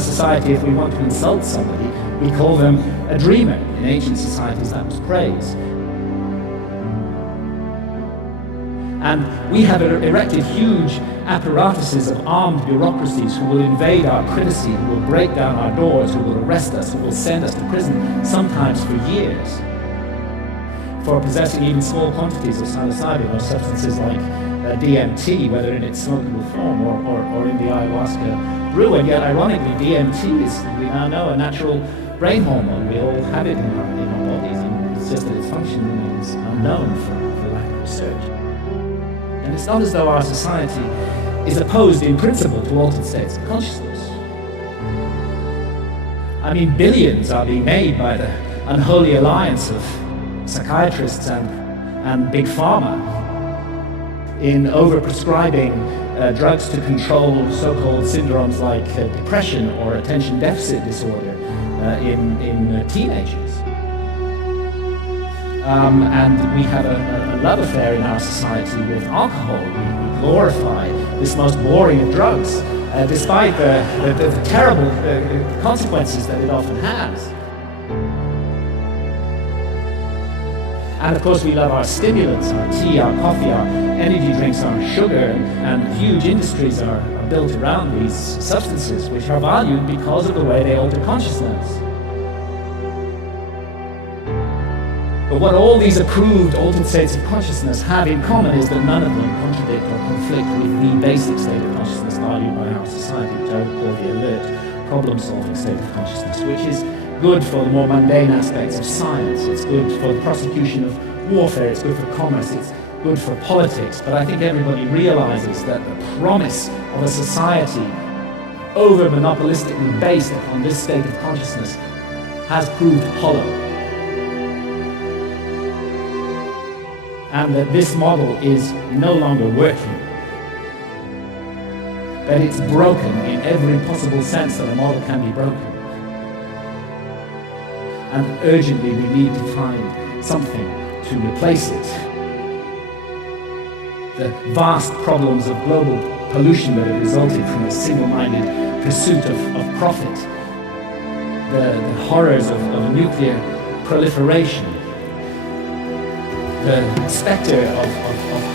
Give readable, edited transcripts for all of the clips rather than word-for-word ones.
our society, if we want to insult somebody, we call them a dreamer. In ancient societies, that was praise. And we have erected huge apparatuses of armed bureaucracies who will invade our privacy, who will break down our doors, who will arrest us, who will send us to prison, sometimes for years, for possessing even small quantities of psilocybin or substances like DMT, whether in its smokable form or in the ayahuasca brew. And yet, ironically, DMT is, we now know, a natural brain hormone. We all have it in our bodies, and it's just that its function remains unknown for lack of research. And it's not as though our society is opposed in principle to altered states of consciousness. I mean, billions are being made by the unholy alliance of psychiatrists and big pharma in overprescribing drugs to control so-called syndromes like depression or attention deficit disorder in teenagers. And we have a love affair in our society with alcohol. We glorify this most boring of drugs, despite the terrible consequences that it often has. And of course we love our stimulants, our tea, our coffee, our energy drinks, our sugar, and huge industries are built around these substances, which are valued because of the way they alter consciousness. But what all these approved altered states of consciousness have in common is that none of them contradict or conflict with the basic state of consciousness valued by our society, which I would call the alert, problem-solving state of consciousness, which is good for the more mundane aspects of science. It's good for the prosecution of warfare. It's good for commerce. It's good for politics. But I think everybody realizes that the promise of a society over-monopolistically based upon this state of consciousness has proved hollow. And that this model is no longer working. That it's broken in every possible sense that a model can be broken. And urgently we need to find something to replace it. The vast problems of global pollution that have resulted from a single-minded pursuit of profit, the horrors of nuclear proliferation, the specter of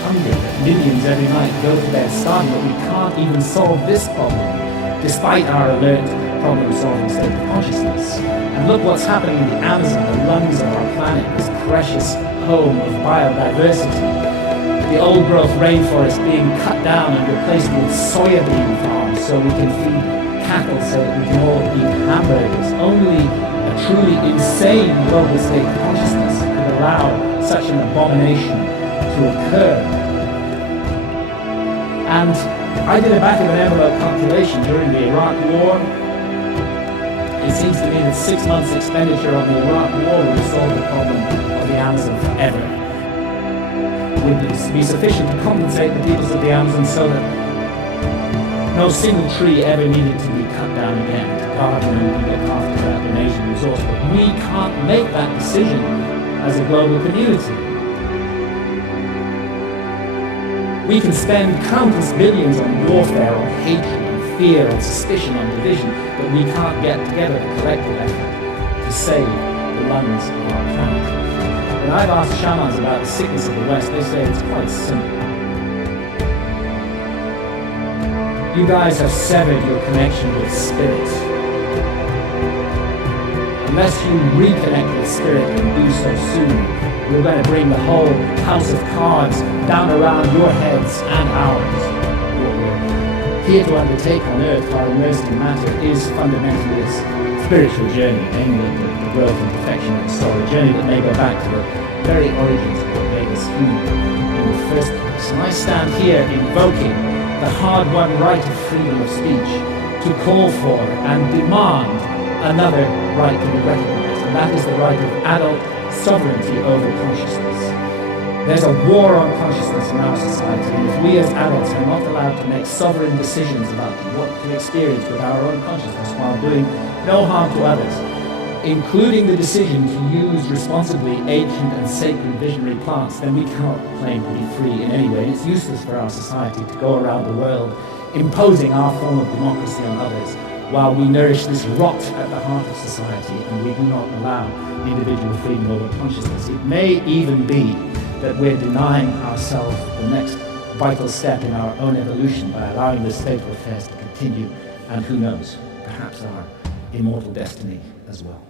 hunger that millions every night go to bed starving, but we can't even solve this problem despite our alert problem-solving state of consciousness. And look what's happening in the Amazon, the lungs of our planet, this precious home of biodiversity. The old-growth rainforest being cut down and replaced with soybean farms so we can feed cattle, so that we can all eat hamburgers. Only a truly insane global state of consciousness could allow such an abomination to occur. And I did a back-of-an-envelope calculation during the Iraq War. It seems to me that 6 months' expenditure on the Iraq War would have solved the problem of the Amazon forever. Would be sufficient to compensate the peoples of the Amazon so that no single tree ever needed to be cut down again to garden and look after that amazing resource. But we can't make that decision as a global community. We can spend countless billions on warfare, on hatred, on fear, on suspicion, on division, but we can't get together a collective effort to save the lungs of our planet. When I've asked shamans about the sickness of the West, they say it's quite simple. You guys have severed your connection with spirit. Unless you reconnect with spirit and do so soon, we're going to bring the whole house of cards down around your heads and ours. What we're here to undertake on Earth while immersed in matter is fundamentally a spiritual journey aimed at the growth and perfection of the soul, a journey that may go back to the very origins of what made us human in the first place. And I stand here invoking the hard-won right of freedom of speech to call for and demand another right to be recognized, and that is the right of adult sovereignty over consciousness. There's a war on consciousness in our society, and if we as adults are not allowed to make sovereign decisions about what to experience with our own consciousness while doing no harm to others, including the decision to use responsibly ancient and sacred visionary plants, then we cannot claim to be free in any way. It's useless for our society to go around the world imposing our form of democracy on others while we nourish this rot at the heart of society and we do not allow individual freedom over consciousness, it may even be that we're denying ourselves the next vital step in our own evolution by allowing this state of affairs to continue, and who knows, perhaps our immortal destiny as well.